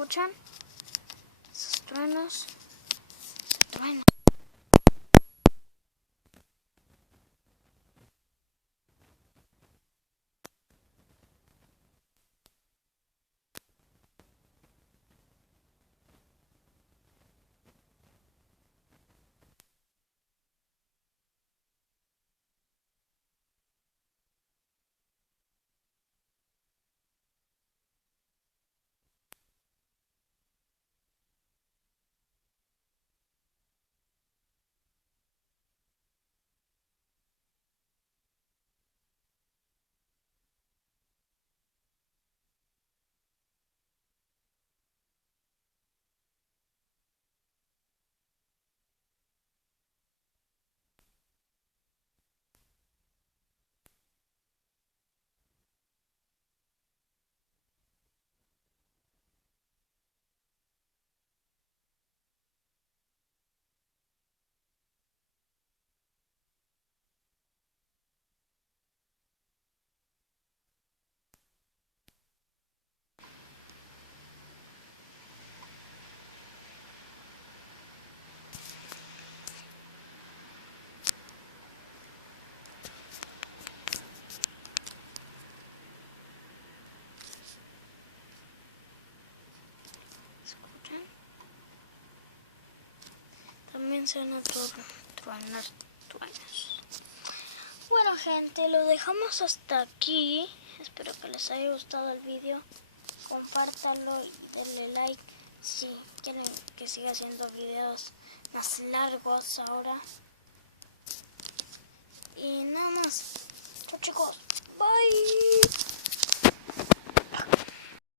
escuchan? Esos truenos. Truenos. ¿Escuchan? También suena truenos. Bueno, gente, lo dejamos hasta aquí. Espero que les haya gustado el video. Compártanlo y denle like si quieren que siga haciendo videos más largos ahora. Y nada más. Chao, chicos.